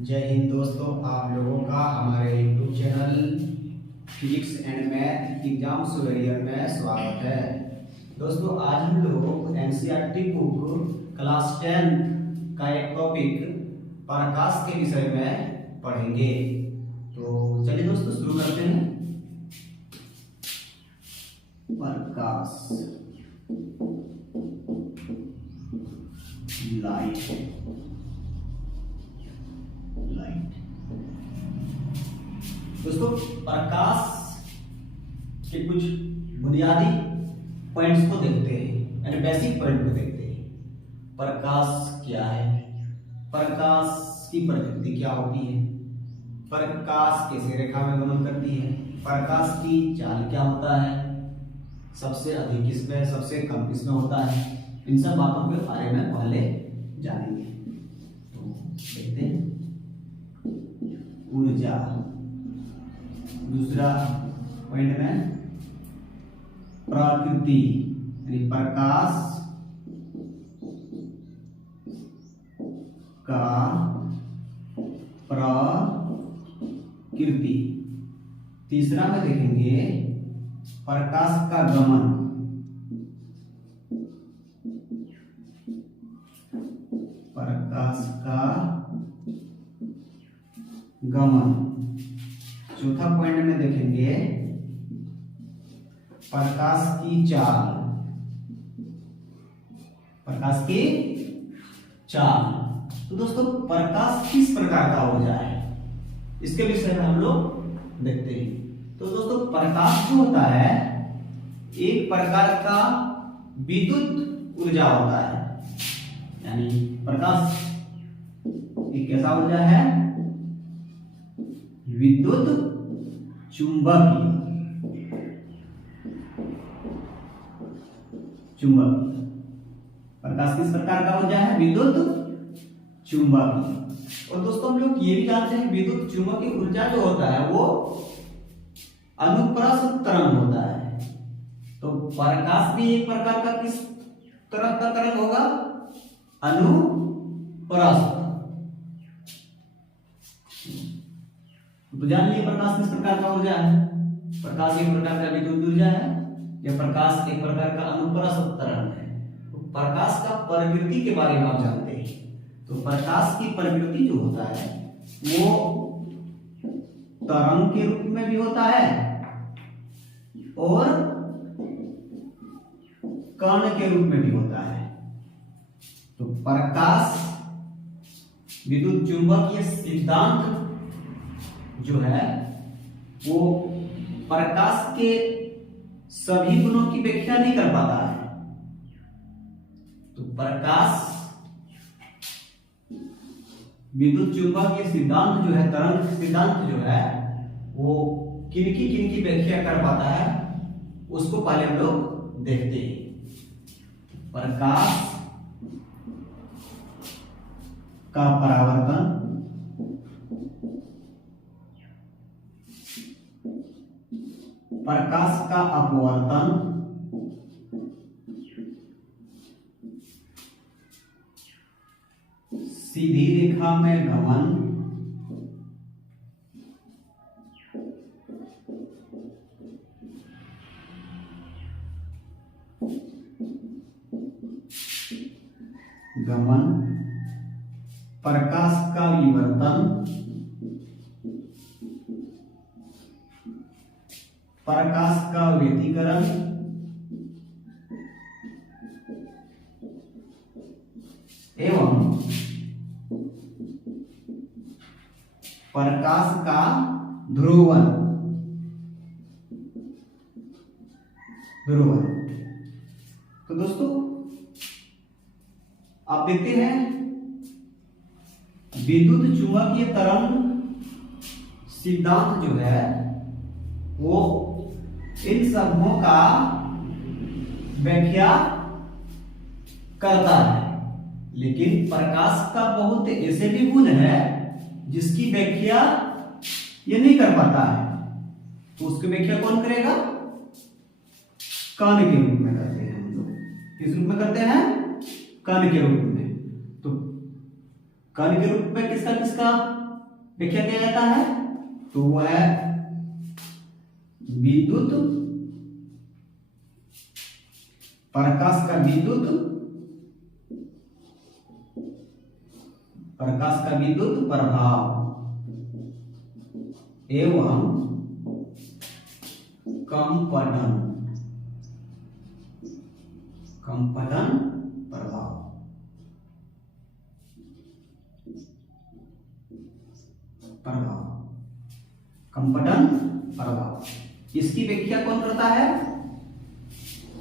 जय हिंद दोस्तों, आप लोगों का हमारे YouTube channel physics and math exams warrior में स्वागत है। दोस्तों, आज हम लोग एनसीईआरटी बुक क्लास 10 का एक टॉपिक प्रकाश के विषय में पढ़ेंगे। तो चलिए दोस्तों शुरू करते हैं। प्रकाश, लाइट दोस्तों, प्रकाश के कुछ बुनियादी पॉइंट्स को देखते हैं, यानी बेसिक पॉइंट को देखते हैं। प्रकाश क्या है, प्रकाश की प्रकृति क्या होती है, प्रकाश कैसे रेखा में गमन करती है, प्रकाश की चाल क्या होता है, सबसे अधिक किसमें सबसे कम किसमें होता है, इन सब बातों के बारे में पहले जानेंगे। तो देखते हैं। ऊर्जा, दूसरा पॉइंट में प्रकृति यानी प्रकाश का प्रकृति। तीसरा में देखेंगे प्रकाश का गमन, प्रकाश का गमन। चौथा पॉइंट में देखेंगे प्रकाश की चाल, प्रकाश की चाल। तो दोस्तों, प्रकाश किस प्रकार का ऊर्जा है, इसके विषय में हम लोग देखते हैं। तो दोस्तों, प्रकाश जो होता है एक प्रकार का विद्युत ऊर्जा होता है, यानी प्रकाश एक कैसा ऊर्जा है, विद्युत चुंबकीय। प्रकाश किस प्रकार का ऊर्जा है, विद्युत चुंबकीय। और दोस्तों, हम लोग ये भी जानते हैं विद्युत चुंबकीय ऊर्जा जो होता है वो अनुप्रस्थ तरंग होता है। तो प्रकाश भी एक प्रकार का किस तरह का तरंग होगा, अनुप्रस्थ। तो जान लिए प्रकाश किस प्रकार का ऊर्जा है। प्रकाश एक प्रकार का विद्युत ऊर्जा है, या प्रकाश एक प्रकार का अनुप्रस्थ तरंग है। तो प्रकाश का प्रकृति के बारे में आप जानते हैं। तो प्रकाश की प्रकृति जो होता है वो तरंग के रूप में भी होता है और कण के रूप में भी होता है। तो प्रकाश विद्युत चुंबकीय सिद्धांत जो है वो प्रकाश के सभी गुणों की व्याख्या नहीं कर पाता है। तो प्रकाश विद्युत चुंबकीय सिद्धांत जो है, तरंग सिद्धांत जो है वो किनकी व्याख्या कर पाता है, उसको पहले हम लोग देखते हैं। प्रकाश का परावर्तन, प्रकाश का अपवर्तन, सीधी रेखा में गमन, प्रकाश का विवर्तन, प्रकाश का व्यतिकरण, एवं प्रकाश का ध्रुवन। तो दोस्तों, आप देखते हैं विद्युत चुंबकीय तरंग सिद्धांत जो है वो इन सबों का व्याख्या करता है, लेकिन प्रकाश का बहुत ऐसे भी गुण है जिसकी व्याख्या ये नहीं कर पाता है। तो उसकी व्याख्या कौन करेगा, कण के रूप में करते हैं हम लोग। किस रूप में करते हैं, कण के रूप में। तो कण के रूप में किसका व्याख्या किया जाता है, तो वो है विद्युत प्रकाश का विद्युत प्रभाव एवं कंपन प्रभाव। कंपन प्रभाव, इसकी व्याख्या कौन करता है?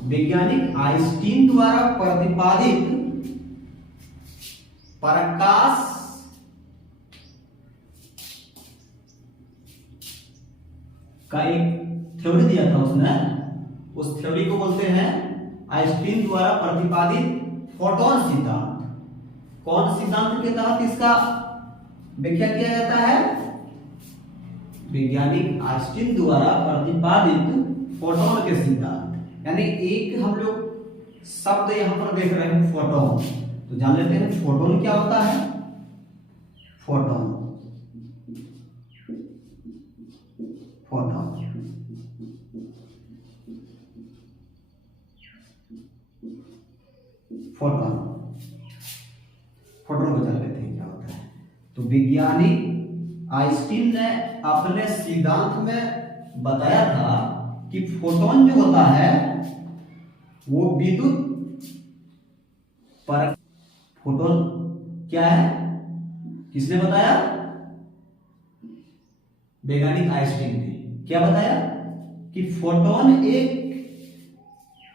वैज्ञानिक आइंस्टीन द्वारा प्रतिपादित प्रकाश का एक थ्योरी दिया था उसने, उस थ्योरी को बोलते हैं आइंस्टीन द्वारा प्रतिपादित फोटोन सिद्धांत। कौन सिद्धांत के तहत इसका व्याख्या किया जाता है? वैज्ञानिक आइंस्टीन द्वारा प्रतिपादित फोटोन के सिद्धांत। यानी एक हम लोग शब्द यहां पर देख रहे हैं फोटोन, तो जान लेते हैं फोटोन क्या होता है। फोटोन को जान लेते हैं क्या होता है। तो वैज्ञानिक आइंस्टीन ने अपने सिद्धांत में बताया था कि फोटोन जो होता है वो विद्युत पर। फोटोन क्या है, किसने बताया? वैज्ञानिक आइंस्टीन ने क्या बताया कि फोटोन एक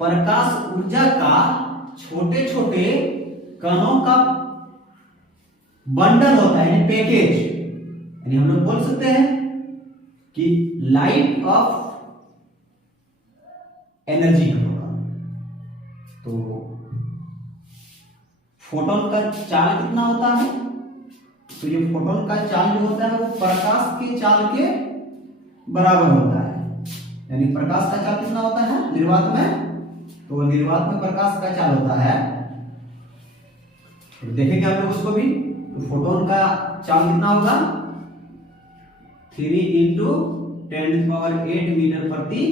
प्रकाश ऊर्जा का छोटे छोटे कणों का बंडल होता है, यानी पैकेज। यानी हम लोग बोल सकते हैं कि लाइट ऑफ एनर्जी होगा। तो फोटोन का चाल कितना होता है? तो ये फोटोन का चाल जो होता है वो प्रकाश के चाल के बराबर होता है। यानी प्रकाश का चाल कितना होता है निर्वात में? तो निर्वात में प्रकाश का चाल होता है, तो देखेंगे आप लोग उसको भी। तो फोटोन का चाल कितना होगा? 3 × 10⁸ मीटर प्रति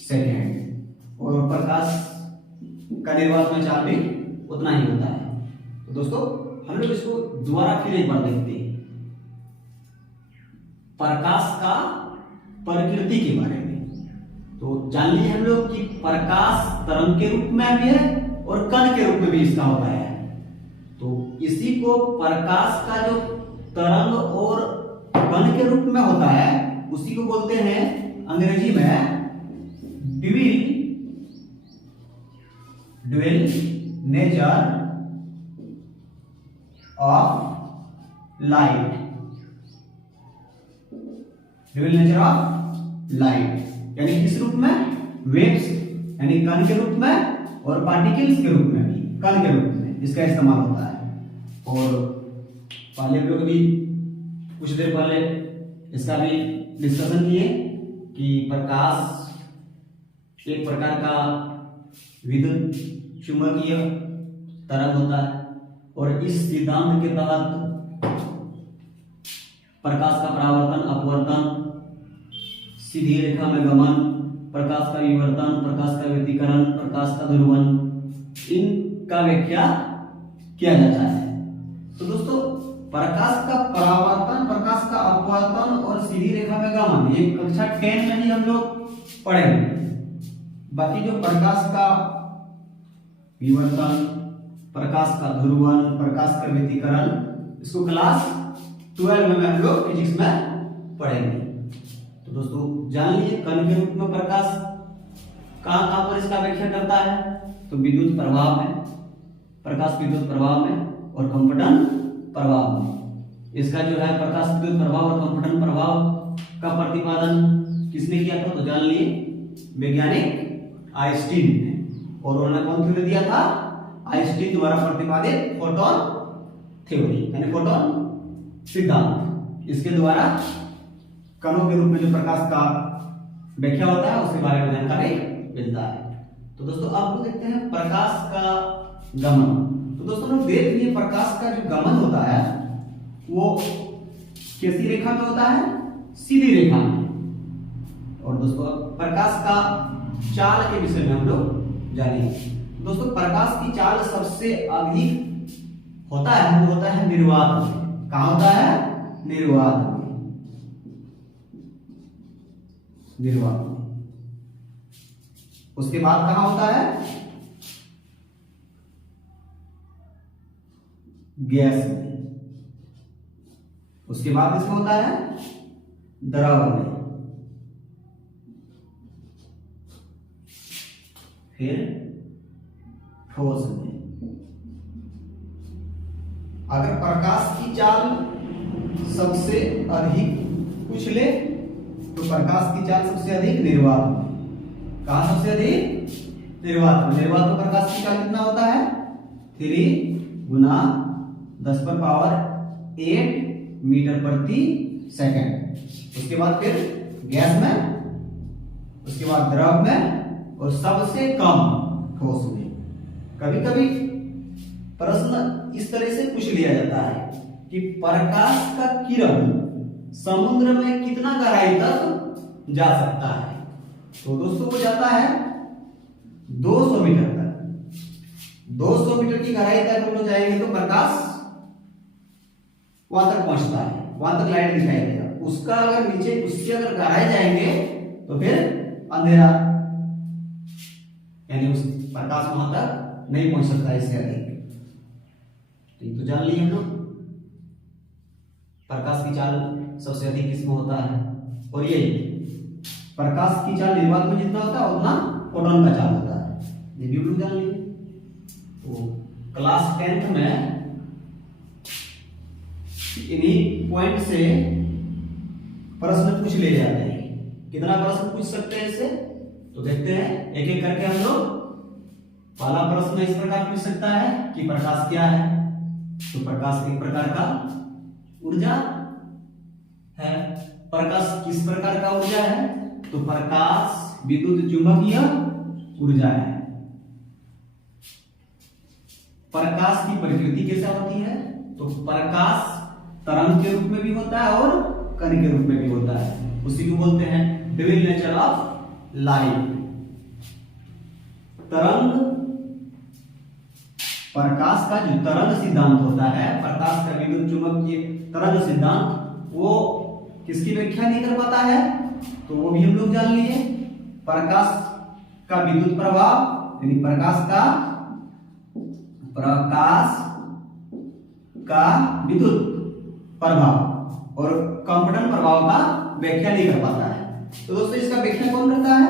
सेकेंड। और प्रकाश का निर्वात में चाल भी उतना ही होता है। तो दोस्तों हम लोग इसको दोबारा फिर एक बार देखते हैं, प्रकाश का प्रकृति के बारे में। तो जान लिए हम लोग कि प्रकाश तरंग के रूप में भी है और कण के रूप में भी इसका होता है। तो इसी को प्रकाश का जो तरंग और कण के रूप में होता है उसी को बोलते हैं अंग्रेजी में dual nature of light. Dual nature of light यानी किस रूप में? वेव्स यानी कण के रूप में और पार्टिकल्स के रूप में भी, कण के रूप में इसका इस्तेमाल होता है। और पहले हम लोग अभी कुछ देर पहले इसका भी डिस्कशन किए कि प्रकाश एक प्रकार का विद्युत चुंबकीय तरंग होता है, और इस सिद्धांत के तहत प्रकाश का परावर्तन, अपवर्तन, सीधी रेखा में गमन, प्रकाश का विवर्तन, प्रकाश का व्यतिकरण, प्रकाश का ध्रुवन, इनका व्याख्या किया जाता है। तो दोस्तों प्रकाश का परावर्तन, प्रकाश का अपवर्तन और सीधी रेखा में गमन ये कक्षा 10 में ही हम लोग पढ़ेंगे। बाकी जो प्रकाश का विवर्तन, प्रकाश का ध्रुवन, प्रकाश का व्यतिकरण, इसको क्लास 12 में हम लोग फिजिक्स में पढ़ेंगे। तो दोस्तों जान लीजिए कण के रूप में प्रकाश कहां कहां पर इसका व्याख्या करता है? तो विद्युत प्रभाव में, प्रकाश विद्युत प्रभाव में और कंपन प्रभाव में। इसका जो है प्रकाश विद्युत प्रभाव और कंपन प्रभाव का प्रतिपादन किसने किया था? तो जान लिए वैज्ञानिक आइंस्टीन ने। और उन्होंने कौन थ्योरी दिया था? आइंस्टीन द्वारा प्रतिपादित फोटोन थ्योरी यानी फोटोन सिद्धांत। इसके द्वारा कणों के रूप में जो प्रकाश का व्याख्या होता है उसके बारे में जानकारी मिलता है। तो दोस्तों आप लोग देखते हैं प्रकाश का गमन। तो दोस्तों लोग देख लिए प्रकाश का जो गमन होता है वो कैसी रेखा में होता है? सीधी रेखा में। और दोस्तों प्रकाश का चाल के विषय में हम लोग जानेंगे। दोस्तों प्रकाश की चाल सबसे अधिक होता है, वो होता है निर्वात में। कहां होता है? निर्वात में। निर्वात में। उसके बाद कहां होता है? गैस में। उसके बाद इसमें होता है द्रव में, फिर ठोस में। अगर प्रकाश की चाल सबसे अधिक पूछ ले तो प्रकाश की चाल सबसे अधिक निर्वात में। कहां सबसे अधिक? निर्वात में। निर्वात में प्रकाश की चाल कितना होता है? 3 गुना 10⁸ 8 मीटर प्रति सेकंड। उसके बाद फिर गैस में, उसके बाद द्रव में, और सबसे कम ठोस में। कभी कभी प्रश्न इस तरह से पूछ लिया जाता है कि प्रकाश का किरण समुद्र में कितना गहराई तक जा सकता है? तो दोस्तों वो जाता है 200 मीटर तक। 200 मीटर की गहराई तक हम लोग जाएंगे तो प्रकाश वहां तक पहुंचता है, वहां तक लाइट दिखाई देगा। उसका अगर नीचे, उससे अगर गहराई जाएंगे तो फिर अंधेरा, यानी उस प्रकाश वहां तक नहीं पहुंच सकता इससे अधिक। तो जान लिए हम लोग प्रकाश की चाल सबसे अधिक किसमें होता है। और ये प्रकाश की चाल निर्वात में जितना होता है उतना फोटोन का चाल होता है, ये भी हम लोग जान लिए। तो क्लास 10th में इन्हीं पॉइंट से प्रश्न पूछ ले जाते हैं। कितना प्रश्न पूछ सकते हैं इससे? तो देखते हैं एक एक करके हम लोग। पहला प्रश्न इस प्रकार पूछ सकता है कि प्रकाश क्या है? तो प्रकाश एक प्रकार का ऊर्जा है। प्रकाश किस प्रकार का ऊर्जा है? तो प्रकाश विद्युत चुंबकीय ऊर्जा है। प्रकाश की प्रकृति कैसा होती है? तो प्रकाश तरंग के रूप में भी होता है और कण के रूप में भी होता है। उसी को बोलते हैं ड्यूअल नेचर ऑफ लाइट। तरंग, प्रकाश का जो तरंग सिद्धांत होता है, प्रकाश का विद्युत चुंबकीय तरंग सिद्धांत, वो किसकी व्याख्या नहीं कर पाता है? तो वो भी हम लोग जान लिए। प्रकाश का विद्युत प्रभाव, यानी प्रकाश का विद्युत प्रभाव और कंपटन प्रभाव का व्याख्या नहीं कर पाता है। तो दोस्तों इसका व्याख्या कौन करता है?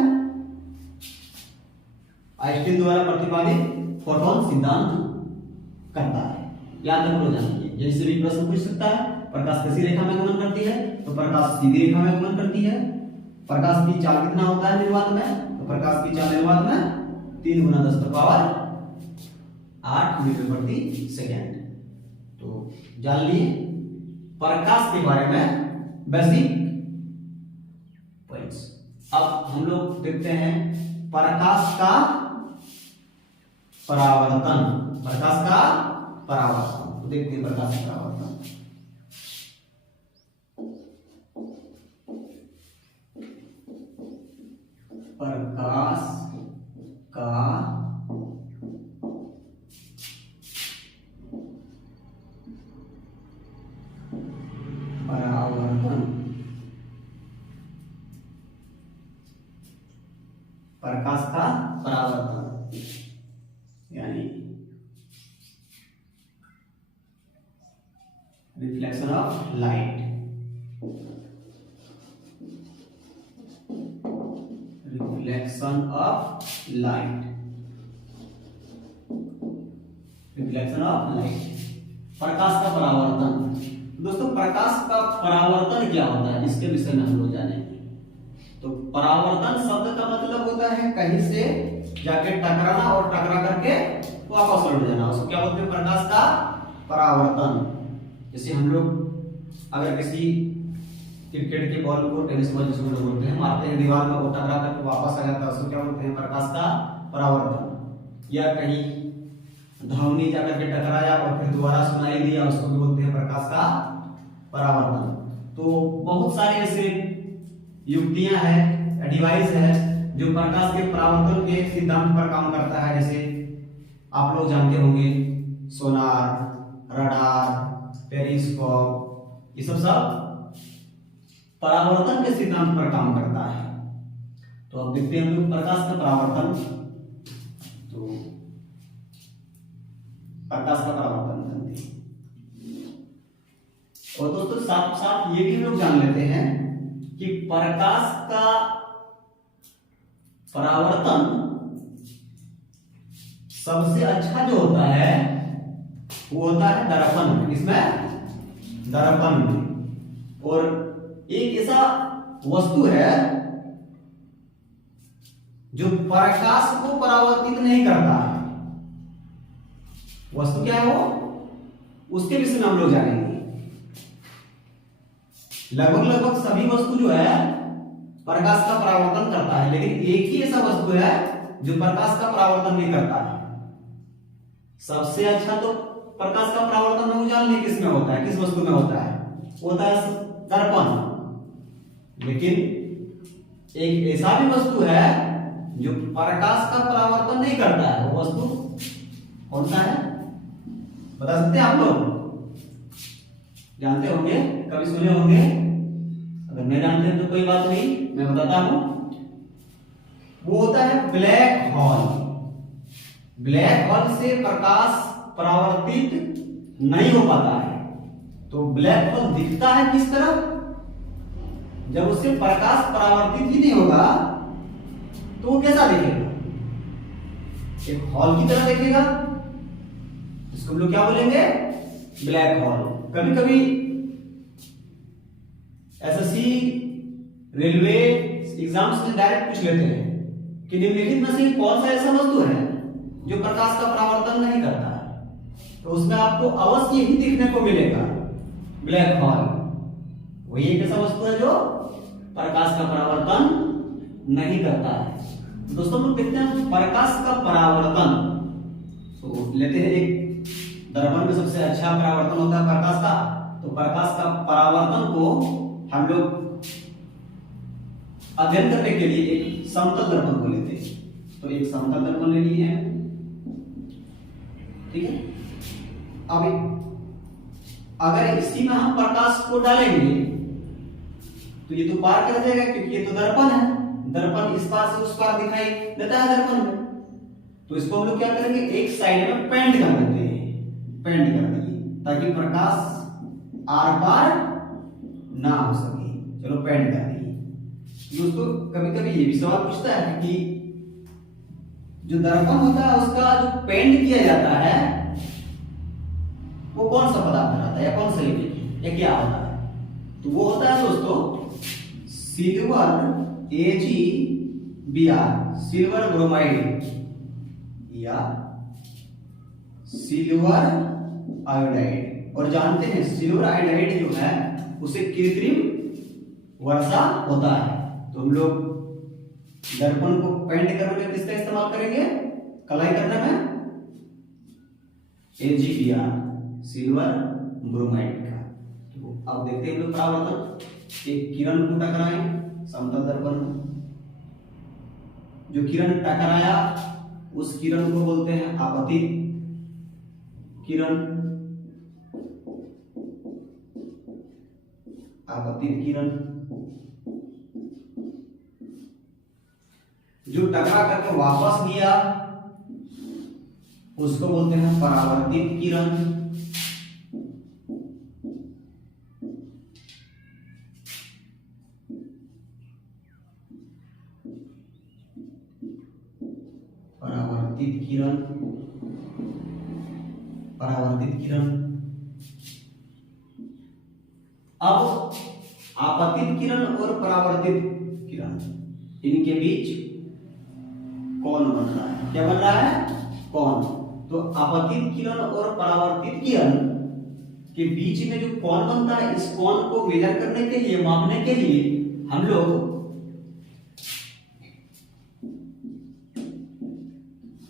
आइंस्टीन द्वारा प्रतिपादित फोटोन सिद्धांत करता है। याद रखो जानिए, यही से भी प्रश्न पूछ सकता है। प्रकाश कैसी रेखा में गमन करती है? तो प्रकाश सीधी रेखा में गमन करती है। प्रकाश की चाल कितना होता है निर्वात में? तो प्रकाश की चाल निर्वात में 3 गुना 10⁸8 मीटर प्रति सेकेंड। तो जान लिए प्रकाश के बारे में बेसिक पॉइंट्स। अब हम लोग देखते हैं प्रकाश का परावर्तन। प्रकाश का परावर्तन, तो देखते हैं प्रकाश का परावर्तन। प्रकाश का परावर्तन। प्रकाश का परावर्तन यानी reflection of light. Reflection of light. Reflection of light, प्रकाश का परावर्तन। दोस्तों प्रकाश का परावर्तन क्या होता है, इसके विषय में हम लोग जानेंगे। तो परावर्तन शब्द का मतलब होता है कहीं से जाके टकराना और टकरा करके वापस लौट जाना, उसको क्या बोलते हैं? प्रकाश का परावर्तन। जैसे हम लोग अगर किसी क्रिकेट के बॉल को, टेनिस बॉल जिसको लोग बोलते हैं, मारते हैं दीवार में, वो टकरा करके वापस आ जाता है, उसको क्या बोलते हैं? प्रकाश का परावर्तन। या कहीं ध्वनि जाकर के टकराया और फिर दोबारा सुनाई दिया, उसको भी बोलते हैं प्रकाश का परावर्तन। तो बहुत सारे ऐसे युक्तियां हैं, डिवाइस है जो प्रकाश के परावर्तन के सिद्धांत पर काम करता है। जैसे आप लोग जानते होंगे सोनार, रडार, पेरिस्कोप, ये सब परावर्तन के सिद्धांत पर काम करता है। तो अब देखते हैं हम लोग प्रकाश का परावर्तन। तो प्रकाश का परावर्तन करते हैं और दोस्तों साथ साथ ये भी हम लोग जान लेते हैं कि प्रकाश का परावर्तन सबसे अच्छा जो होता है वो होता है दर्पण। इसमें दर्पण में, और एक ऐसा वस्तु है जो प्रकाश को परावर्तित नहीं करता है। वस्तु क्या है वो, उसके विषय में हम लोग जानेंगे। लगभग सभी वस्तु जो है प्रकाश का परावर्तन करता है, लेकिन एक ही ऐसा वस्तु है जो प्रकाश का परावर्तन नहीं करता है। सबसे अच्छा तो प्रकाश का परावर्तन हम जान लें किसमें होता है, किस वस्तु में होता है, वो होता है दर्पण। लेकिन एक ऐसा भी वस्तु है जो प्रकाश का परावर्तन नहीं करता है, वो वस्तु कौन सा है बता सकते हैं आप लोग? जानते होंगे, कभी सुने होंगे, अगर नहीं जानते हैं तो कोई बात नहीं, मैं बताता हूं। वो होता है ब्लैक होल। ब्लैक होल से प्रकाश परावर्तित नहीं हो पाता है। तो ब्लैक होल दिखता है किस तरह, जब उससे प्रकाश परावर्तित ही नहीं होगा तो वो कैसा दिखेगा, एक हॉल की तरह दिखेगा। इसको हम लोग क्या बोलेंगे, ब्लैक होल। कभी कभी एसएससी, रेलवे एग्जाम्स में डायरेक्ट पूछ लेते हैं कि निम्नलिखित में से कौन सा ऐसा वस्तु है जो प्रकाश का परावर्तन नहीं करता है, तो उसमें आपको अवश्य ही दिखने को मिलेगा ब्लैक होल। वही एक ऐसा वस्तु है जो प्रकाश का परावर्तन नहीं करता है। तो दोस्तों हम लोग देखते हैं प्रकाश का परावर्तन। तो लेते हैं एक दर्पण में सबसे अच्छा परावर्तन होता है प्रकाश का। तो प्रकाश का परावर्तन को हम लोग अध्ययन करने के लिए एक समतल दर्पण को लेते हैं। तो एक समतल दर्पण ले लिए हैं, ठीक है। अब अगर इसी में हम प्रकाश को डालेंगे तो ये तो पार कर जाएगा, क्योंकि ये तो दर्पण है। दर्पण इस पार से उस पार दिखाई देता है दर्पण में। तो इसको हम लोग क्या करेंगे, एक साइड में पेंट कर देते हैं, पेंट कर देंगे ताकि प्रकाश आर पार ना हो सके। चलो पेंट कर देंगे। दोस्तों कभी कभी ये भी सवाल पूछता है कि जो दर्पण होता है उसका जो पेंट किया जाता है वो कौन सा पदार्थ रहता है, या कौन सा लिक्विड, या क्या होता है? तो वो होता है दोस्तों सिल्वर AgBr, सिल्वर ब्रोमाइड या सिल्वर आयोडाइड। और जानते हैं सिल्वर आयोडाइड जो है उसे कृत्रिम वर्षा होता है। तो हम लोग दर्पण को पेंट करने में किसका इस्तेमाल करेंगे, कलाई करने में AgBr, सिल्वर ब्रोमाइड का। तो अब देखते हैं हम लोग परावर्तन। एक किरण को टकराएं समतल दर्पण में, जो किरण टकराया उस किरण को बोलते हैं आपतित किरण। आपतित किरण जो टकरा करके वापस गया उसको बोलते हैं परावर्तित किरण। परावर्तित किरण, परावर्तित किरण। अब आपतित किरण और परावर्तित किरण, इनके बीच कौन बन रहा है, क्या बन रहा है, कौन। तो आपतित किरण और परावर्तित किरण के बीच में जो कोण बनता है, इस कोण को मेजर करने के लिए, मापने के लिए हम लोग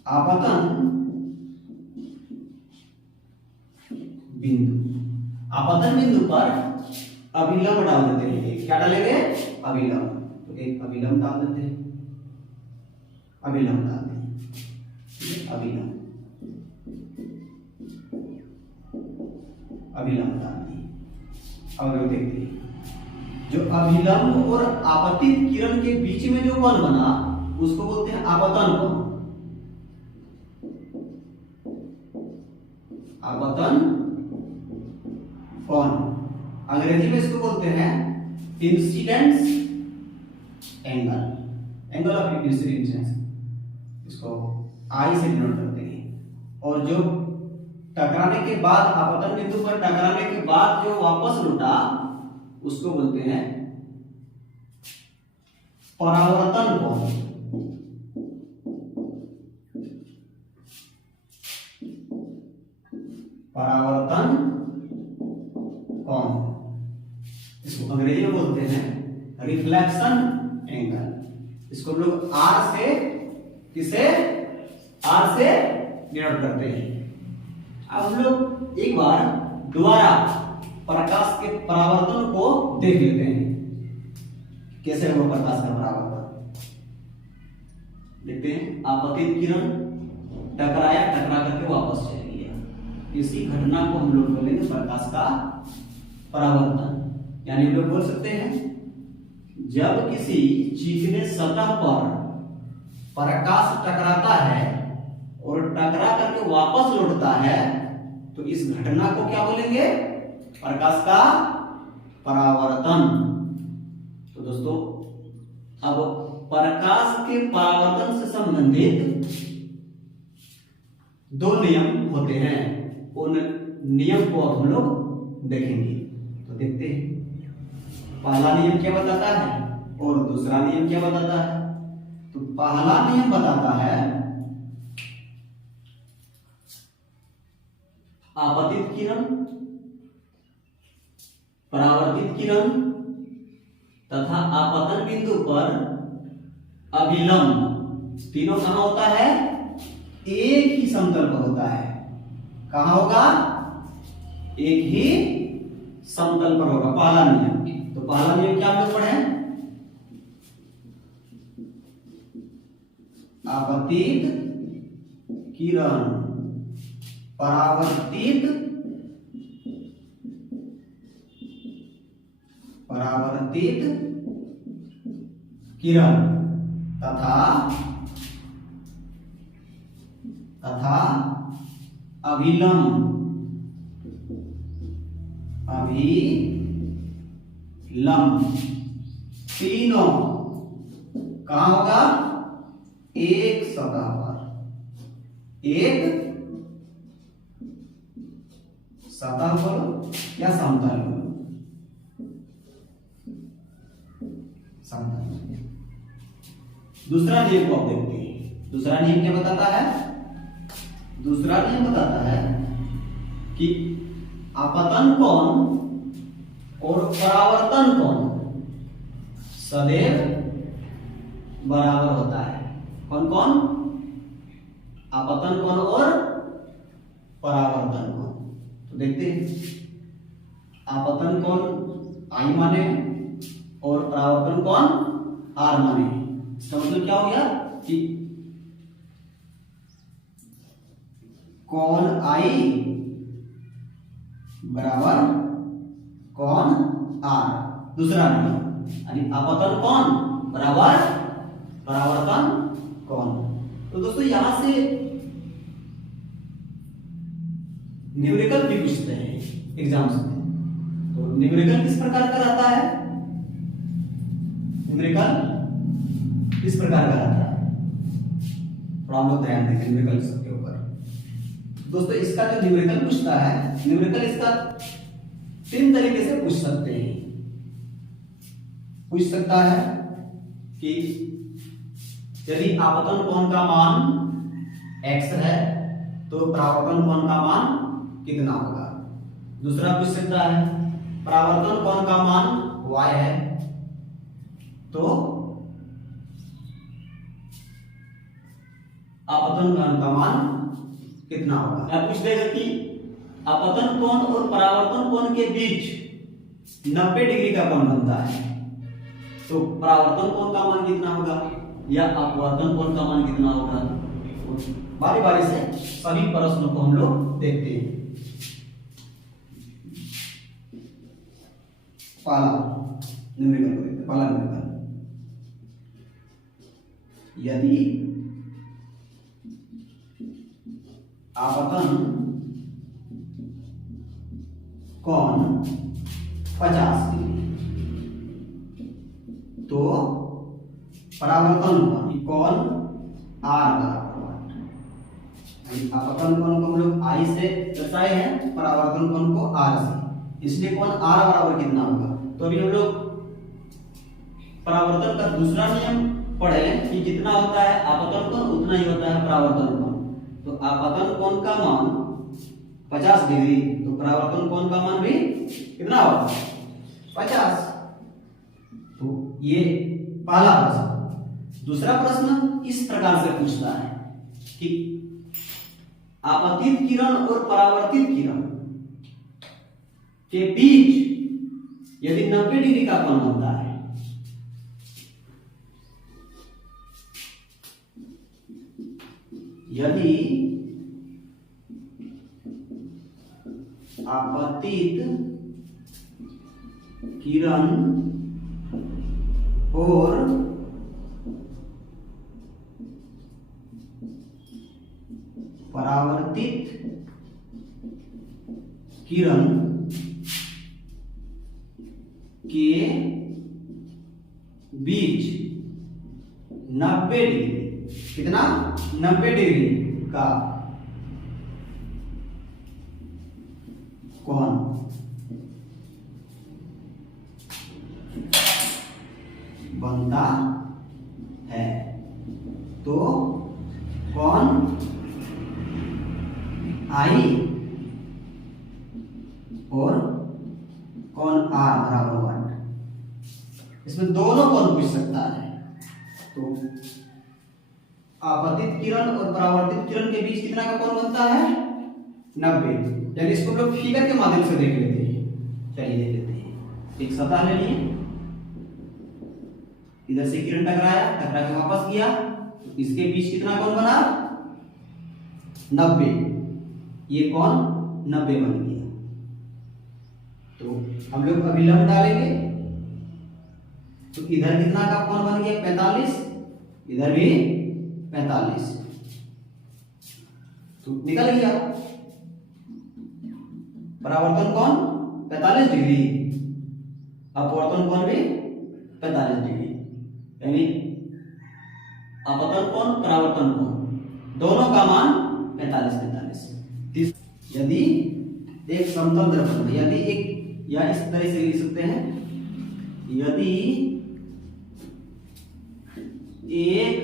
आपतन बिंदु, आपतन बिंदु पर अभिलंब डाल देते हैं। क्या डालेंगे? अभिलंब। तो एक अभिलंब डाल देते हैं, अभिलंब डाल दें, अभिलंब, अभिलंब डाल दें। अब लोग देखते हैं जो अभिलंब और आपतित किरण के बीच में जो कोण बना उसको बोलते हैं आपतन कोण। आपतन कोण अंग्रेजी में इसको बोलते हैं incidence angle, angle of incidence. इसको आई से डिनोट करते हैं। और जो टकराने के बाद, आपतन बिंदु पर टकराने के बाद जो वापस लौटा उसको बोलते हैं परावर्तन कोण। परावर्तन कोण इसको अंग्रेजी में बोलते हैं रिफ्लेक्शन एंगल। इसको हम लोग आर से, किसे? आर से डिनोट करते हैं। अब हम लोग एक बार दोबारा प्रकाश के परावर्तन को देख लेते हैं, कैसे होगा प्रकाश का परावर्तन। देखते हैं आपतित किरण टकराया, टकरा करके वापस चले गया। इसी घटना को हम लोग बोलेंगे प्रकाश का परावर्तन। यानी हम लोग बोल सकते हैं जब किसी चिकने सतह पर प्रकाश टकराता है और टकरा करके वापस लौटता है तो इस घटना को क्या बोलेंगे? प्रकाश का परावर्तन। तो दोस्तों अब प्रकाश के परावर्तन से संबंधित दो नियम होते हैं, उन नियम को अब हम लोग देखेंगे। तो देखते हैं पहला नियम क्या बताता है और दूसरा नियम क्या बताता है। तो पहला नियम बताता है आपतित किरण, परावर्तित किरण तथा आपतन बिंदु पर अभिलंब तीनों कहां होता है? एक ही समतल पर होता है। कहां होगा? एक ही समतल पर होगा। पहला नियम। तो पहला नियम क्या हम लोग पढ़े? आपतित किरण परावर्तित किरण तथा अभिलंब तीनों कहां होगा? एक सतह पर, एक सतह पर या समतल पर, समतल। दूसरा नियम को आप देखते हैं। दूसरा नियम क्या बताता है? दूसरा नियम बताता है कि आपतन कोण और परावर्तन कोण सदैव बराबर होता है। कौन कौन? आपतन कोण और परावर्तन कोण। तो देखते हैं आपतन कोण आई माने और परावर्तन कोण आर माने। इसका मतलब क्या हो गया कि कोण आई बराबर कोण आर। दूसरा नियम यानी आपतन कोण बराबर परावर्तन कोण। तो दोस्तों यहां से न्यूमेरिकल भी पूछते हैं एग्जाम्स में। तो न्यूमेरिकल किस प्रकार का रहता है? न्यूमेरिकल इस प्रकार का रहता है। थोड़ा हम लोग ध्यान दें न्यूमेरिकल सबके ऊपर। दोस्तों इसका जो न्यूमेरिकल पूछता है, न्यूमेरिकल इसका तीन तरीके से पूछ सकते हैं। पूछ सकता है कि यदि आपतन कोण का मान x है तो परावर्तन कोण का मान कितना होगा। दूसरा पूछ सकता है परावर्तन कोण का मान y है तो आपतन कोण का मान कितना होगा। या पूछ देगा कि आपतन कोण और परावर्तन कोण के बीच 90 डिग्री का कोण बनता है, तो परावर्तन कोण का मान कितना होगा या अपवर्तन कोण का मान कितना होगा। बारी बारी से सभी प्रश्नों को हम लोग देखते हैं। पहला न्यूमेरिकल को देखते हैं। पहला न्यूमेरिकल, यदि आपतन कोण 50 डिग्री तो परावर्तन कोण R बराबर 1। आपतन कोण को हम लोग I से दर्शाए हैं, परावर्तन कोण को R से, इसलिए कोण R बराबर कितना होगा। तो अभी हम लोग परावर्तन का दूसरा नियम पढ़े कि जितना होता है आपतन कोण उतना ही होता है परावर्तन कोण। तो आपतन कोण का मान 50 डिग्री तो परावर्तन कोण का मान भी कितना होगा 50। तो ये पहला प्रश्न। दूसरा प्रश्न इस प्रकार से पूछता है कि आपतित किरण और परावर्तित किरण के बीच यदि 90 डिग्री का कोण होता है, यदि आपतित किरण और परावर्तित किरण के बीच 90 डिग्री, कितना 90 डिग्री का कोण बनता है, तो कोण I और कोण R बराबर 1। इसमें दोनों कोण पूछ सकता है। तो आपतित किरण और परावर्तित किरण के बीच कितना का कोण बनता है 90। यानी इसको हम लोग फिगर के माध्यम से देख लेते हैं। चलिए देख लेते हैं। एक सतह ले लिए, इधर से किरण टकरा के वापस गया, तो इसके बीच कितना कोण बना 90। ये कोण 90 बन गया। तो हम लोग अभी लंब डालेंगे, तो इधर कितना का कोण बन गया 45, इधर भी 45, तो निकल गया परावर्तन कोण 45 डिग्री, अपवर्तन कोण भी 45 डिग्री। यानी अपवर्तन कोण परावर्तन कोण दोनों का मान 45-45। यदि एक समतल दर्पण, यदि एक, या इस तरह से लिख सकते हैं, यदि एक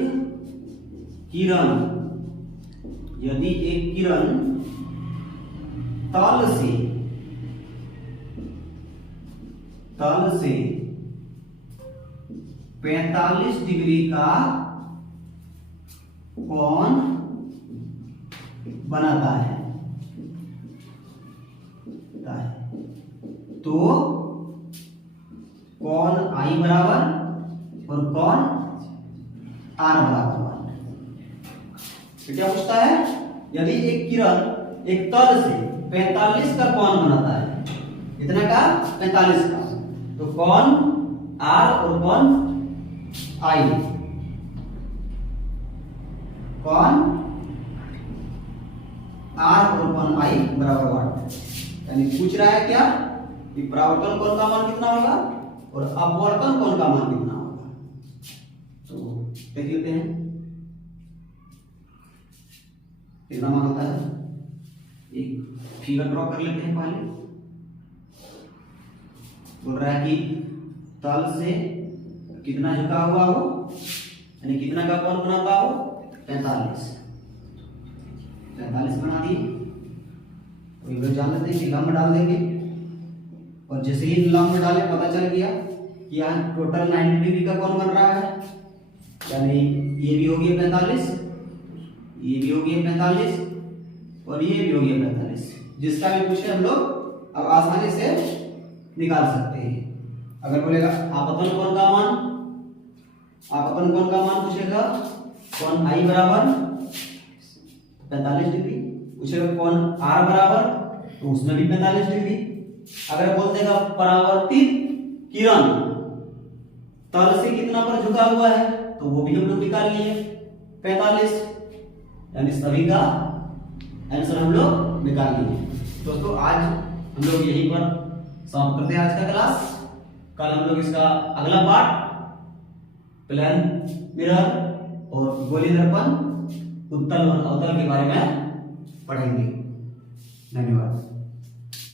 किरण तल से 45 डिग्री का कोण बनाता है, तो कोण I बराबर और कोण R बराबर 1। तो क्या पूछता है, यदि एक किरण एक तल से 45 का कोण बनाता है, इतना का 45 का, तो कोण R और कोण I, कोण R और कोण I बराबर 1। यानी पूछ रहा है क्या कि परावर्तन कोण का मान कितना होगा और अपवर्तन कोण का मान कितना होगा। तो देख लेते हैं कितना मान होता है। एक फिगर ड्रॉ कर लेते हैं। पहले बोल रहा है कि तल से कितना झुका हुआ हो, यानी कितना का कोण बनाता हो 45 बना दिए। तो इधर जान लेते हैं कि लंब डाल देंगे, और जैसे ही लंब डाले पता चल गया कि यहाँ टोटल 90 डिग्री का कोण बन रहा है। यानी ये भी हो गया 45, ये भी हो गया 45 और ये भी हो गया 45। जिसका भी पूछे हम लोग अब आसानी से निकाल सकते हैं। अगर बोलेगा आपतन कोण का मान, आपतन कोण का मान पूछेगा, कोण आई बराबर 45 डिग्री, पूछेगा कोण आर बराबर, तो उसमें भी 45 डिग्री। अगर बोल देगा परावर्तित किरण तल से कितना पर झुका हुआ है, तो वो भी हम लोग निकाल लिए 45, यानी सभी का आंसर हम लोग निकाल लिए। दोस्तों आज हम लोग यहीं पर समाप्त करते हैं आज का क्लास। कल हम लोग इसका अगला पार्ट प्लेन मिरर और गोली दर्पण, उत्तल और अवतल के बारे में पढ़ेंगे। धन्यवाद।